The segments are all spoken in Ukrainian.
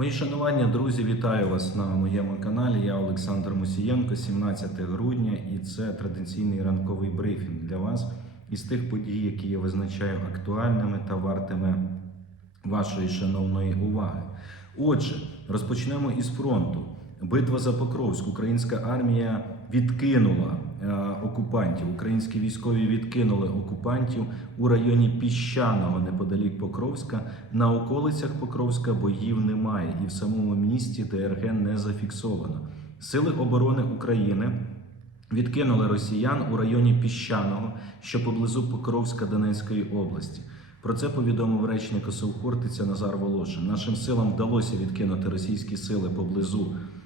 Мої шанування, друзі, вітаю вас на моєму каналі. Я Олександр Мусієнко, 17 грудня, і це традиційний ранковий брифінг для вас із тих подій, які я визначаю актуальними та вартими вашої шановної уваги. Отже, розпочнемо із фронту. Битва за Покровськ. Українська армія відкинула окупантів. Українські військові відкинули окупантів у районі Піщаного неподалік Покровська. На околицях Покровська боїв немає, і в самому місті ДРГ не зафіксовано. Сили оборони України відкинули росіян у районі Піщаного, що поблизу Покровська Донецької області. Про це повідомив речник ОСУ Назар Волошин. Нашим силам вдалося відкинути російські сили поблизу е,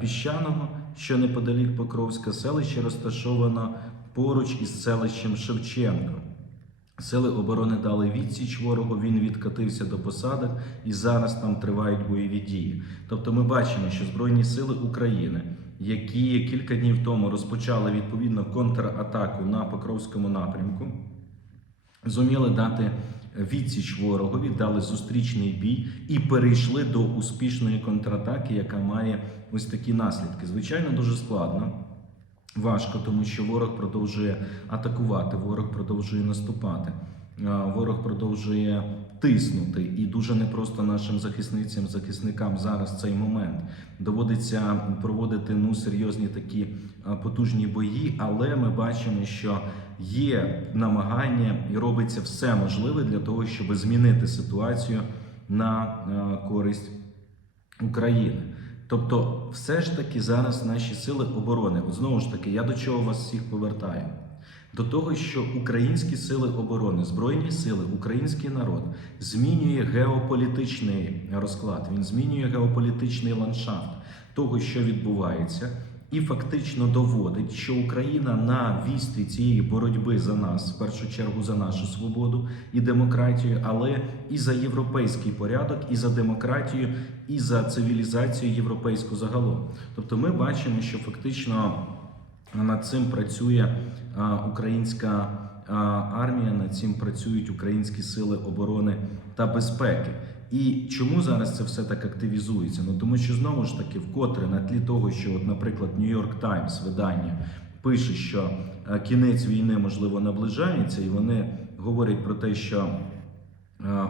Піщаного, що неподалік Покровська селище розташовано поруч із селищем Шевченко. Сили оборони дали відсіч ворогу, він відкатився до посадок і зараз там тривають бойові дії. Тобто ми бачимо, що Збройні сили України, які кілька днів тому розпочали відповідно контратаку на Покровському напрямку, зуміли дати відсіч ворогові, дали зустрічний бій і перейшли до успішної контратаки, яка має ось такі наслідки. Звичайно, дуже складно. Важко, тому що ворог продовжує атакувати, ворог продовжує наступати, ворог продовжує тиснути, і дуже непросто нашим захисницям, захисникам зараз цей момент доводиться проводити ну серйозні такі потужні бої. Але ми бачимо, що є намагання і робиться все можливе для того, щоб змінити ситуацію на користь України. Тобто, все ж таки зараз наші сили оборони, от знову ж таки, я до чого вас всіх повертаю? До того, що українські сили оборони, збройні сили, український народ змінює геополітичний розклад, він змінює геополітичний ландшафт того, що відбувається, і фактично доводить, що Україна на вістрі цієї боротьби за нас, в першу чергу за нашу свободу і демократію, але і за європейський порядок, і за демократію, і за цивілізацію європейську загалом. Тобто, ми бачимо, що фактично над цим працює українська армія, над цим працюють українські сили оборони та безпеки. І чому зараз це все так активізується? Ну тому що знову ж таки, вкотре на тлі того, що, от, наприклад, York Times видання пише, що кінець війни можливо наближається, і вони говорять про те, що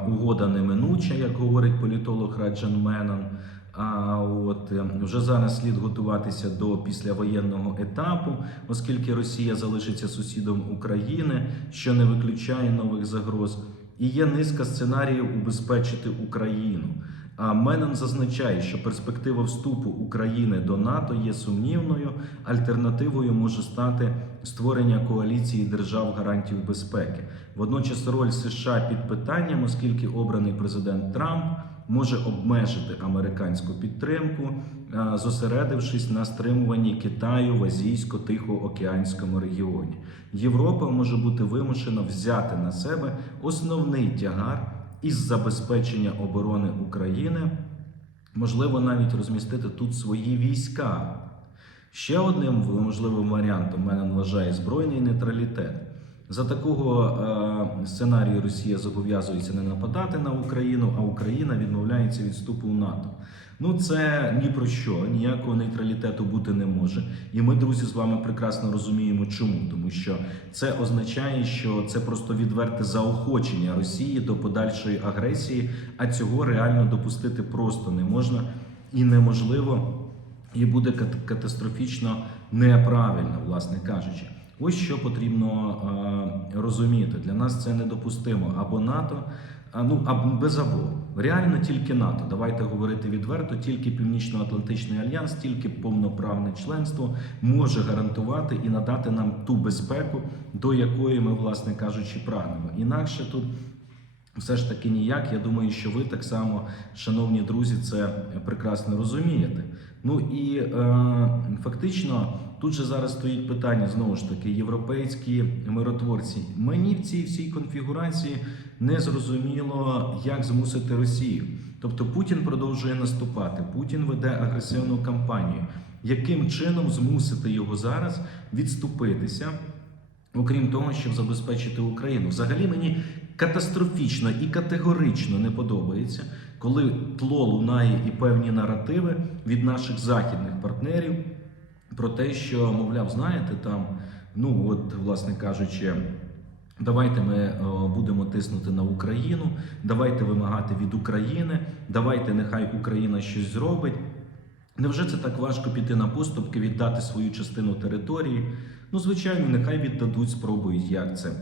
угода неминуча, як говорить політолог Раджан Менон. А от е, вже зараз слід готуватися до післявоєнного етапу, оскільки Росія залишиться сусідом України, що не виключає нових загроз. І є низка сценаріїв убезпечити Україну. А Менен зазначає, що перспектива вступу України до НАТО є сумнівною. Альтернативою може стати створення коаліції держав гарантів безпеки. Водночас роль США під питанням, оскільки обраний президент Трамп може обмежити американську підтримку, е, зосередившись на стримуванні Китаю в азійсько-тихоокеанському регіоні. Європа може бути вимушена взяти на себе основний тягар із забезпечення оборони України, можливо, навіть розмістити тут свої війська. Ще одним можливим варіантом мене вважає збройний нейтралітет. За такого е, сценарію Росія зобов'язується не нападати на Україну, а Україна відмовляється від вступу в НАТО. Ну це ні про що, ніякого нейтралітету бути не може. І ми, друзі, з вами прекрасно розуміємо, чому, тому що це означає, що це просто відверте заохочення Росії до подальшої агресії, а цього реально допустити просто не можна і неможливо, і буде катастрофічно неправильно, власне кажучи. Ось що потрібно е, розуміти. Для нас це недопустимо або НАТО, а, ну або без або реально тільки НАТО. Давайте говорити відверто. Тільки Північно-Атлантичний альянс, тільки повноправне членство може гарантувати і надати нам ту безпеку, до якої ми, власне кажучи, прагнемо. Інакше тут. Все ж таки ніяк. Я думаю, що ви так само, шановні друзі, це прекрасно розумієте. Ну і е, фактично тут же зараз стоїть питання знову ж таки: європейські миротворці. Мені в цій всій конфігурації не зрозуміло, як змусити Росію. Тобто Путін продовжує наступати, Путін веде агресивну кампанію. Яким чином змусити його зараз відступитися? Окрім того, щоб забезпечити Україну, взагалі мені катастрофічно і категорично не подобається, коли тло лунає і певні наративи від наших західних партнерів про те, що, мовляв, знаєте, там, ну от, власне кажучи. Давайте ми е, будемо тиснути на Україну, давайте вимагати від України, давайте нехай Україна щось зробить. Невже це так важко піти на поступки, віддати свою частину території? Ну, звичайно, нехай віддадуть, спробують, як це.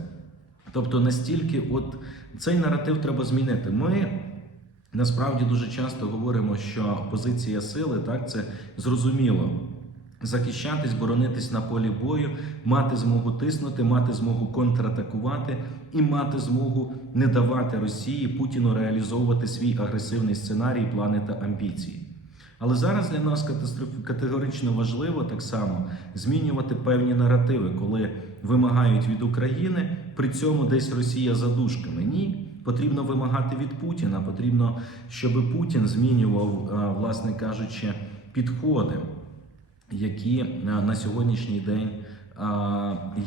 Тобто, настільки, от цей наратив треба змінити. Ми насправді дуже часто говоримо, що позиція сили так це зрозуміло. Захищатись, боронитись на полі бою, мати змогу тиснути, мати змогу контратакувати і мати змогу не давати Росії Путіну реалізовувати свій агресивний сценарій, плани та амбіції. Але зараз для нас категорично важливо так само змінювати певні наративи, коли вимагають від України, при цьому десь Росія за дужками. Ні, потрібно вимагати від Путіна. Потрібно, щоб Путін змінював, власне кажучи, підходи, які на сьогоднішній день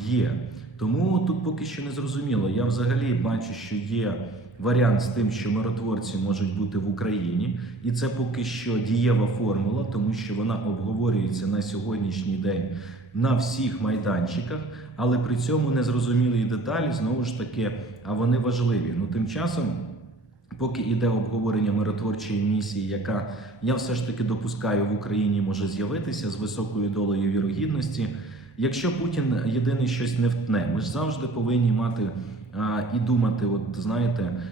є. Тому тут поки що не зрозуміло. Я взагалі бачу, що є варіант з тим, що миротворці можуть бути в Україні, і це поки що дієва формула, тому що вона обговорюється на сьогоднішній день на всіх майданчиках, але при цьому не зрозуміли і деталі знову ж таки, а вони важливі. Ну тим часом. Поки йде обговорення миротворчої місії, яка я все ж таки допускаю в Україні може з'явитися з високою долею вірогідності. Якщо Путін єдиний щось не втне, ми ж завжди повинні мати і думати, от знаєте,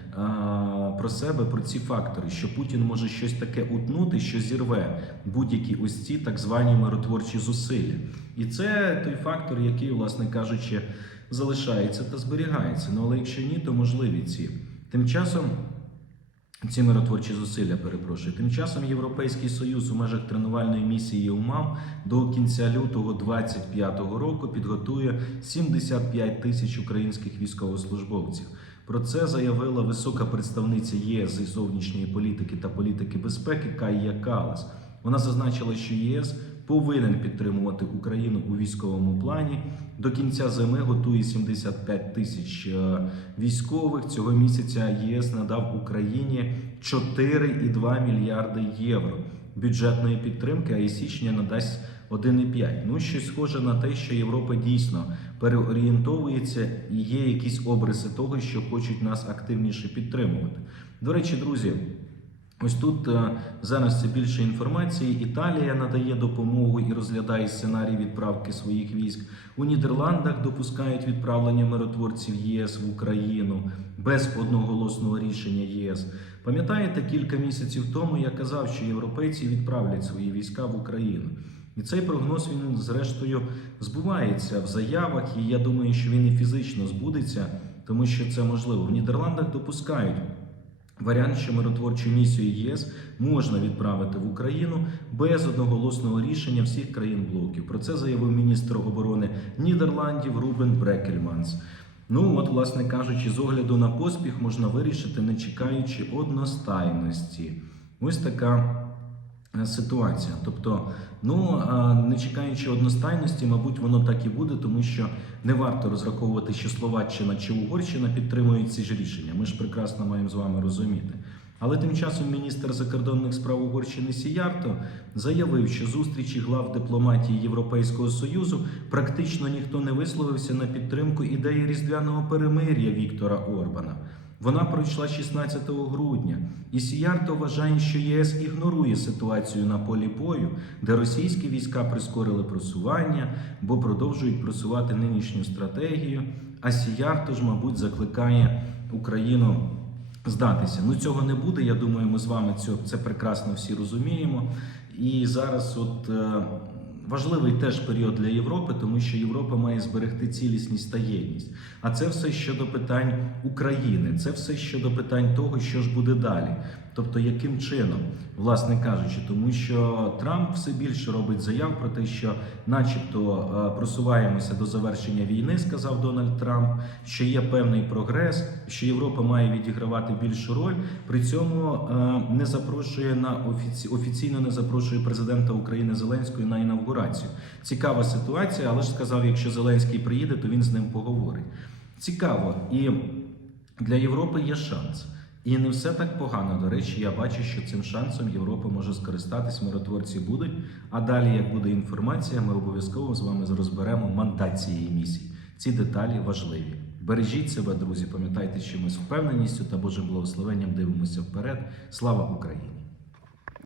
про себе, про ці фактори, що Путін може щось таке утнути, що зірве будь-які ось ці так звані миротворчі зусилля. І це той фактор, який, власне кажучи, залишається та зберігається. Ну але якщо ні, то можливі ці. Тим часом. Ці миротворчі зусилля, перепрошую. Тим часом Європейський Союз у межах тренувальної місії УМАМ до кінця лютого 2025 року підготує 75 тисяч українських військовослужбовців. Про це заявила висока представниця ЄС зі зовнішньої політики та політики безпеки Кайя Калас. Вона зазначила, що ЄС повинен підтримувати Україну у військовому плані. До кінця зими готує 75 тисяч е, військових. Цього місяця ЄС надав Україні 4,2 мільярди євро бюджетної підтримки, а і січня надасть 1,5. Ну, щось схоже на те, що Європа дійсно переорієнтовується і є якісь обриси того, що хочуть нас активніше підтримувати. До речі, друзі. Ось тут е, зараз це більше інформації. Італія надає допомогу і розглядає сценарій відправки своїх військ. У Нідерландах допускають відправлення миротворців ЄС в Україну без одноголосного рішення ЄС. Пам'ятаєте, кілька місяців тому я казав, що європейці відправлять свої війська в Україну. І цей прогноз він зрештою збувається в заявах, і я думаю, що він і фізично збудеться, тому що це можливо. В Нідерландах допускають. Варіант, що миротворчу місію ЄС можна відправити в Україну без одноголосного рішення всіх країн блоків. Про це заявив міністр оборони Нідерландів Рубен Брекельманс. Ну от, власне кажучи, з огляду на поспіх можна вирішити, не чекаючи одностайності. Ось така ситуація. Тобто, ну не чекаючи одностайності, мабуть, воно так і буде, тому що не варто розраховувати, що Словаччина чи Угорщина підтримують ці ж рішення. Ми ж прекрасно маємо з вами розуміти. Але тим часом міністр закордонних справ Угорщини Сіярто заявив, що зустрічі глав дипломатії Європейського союзу практично ніхто не висловився на підтримку ідеї різдвяного перемир'я Віктора Орбана. Вона пройшла 16 грудня, і Сіярто вважає, що ЄС ігнорує ситуацію на полі бою, де російські війська прискорили просування, бо продовжують просувати нинішню стратегію. А Сіярто ж, мабуть, закликає Україну здатися. Ну цього не буде. Я думаю, ми з вами це прекрасно всі розуміємо. І зараз, от е, важливий теж період для Європи, тому що Європа має зберегти цілісність та єдність. А це все щодо питань України, це все щодо питань того, що ж буде далі. Тобто, яким чином, власне кажучи, тому що Трамп все більше робить заяв про те, що, начебто, е, просуваємося до завершення війни, сказав Дональд Трамп, що є певний прогрес, що Європа має відігравати більшу роль. При цьому е, не запрошує на офіці... офіційно не запрошує президента України Зеленського на інавгурацію. Цікава ситуація, але ж сказав, якщо Зеленський приїде, то він з ним поговорить. Цікаво, і для Європи є шанс. І не все так погано. До речі, я бачу, що цим шансом Європа може скористатись, миротворці будуть. А далі, як буде інформація, ми обов'язково з вами розберемо мандат цієї місії. Ці деталі важливі. Бережіть себе, друзі, пам'ятайте, що ми з впевненістю та Божим благословенням дивимося вперед. Слава Україні!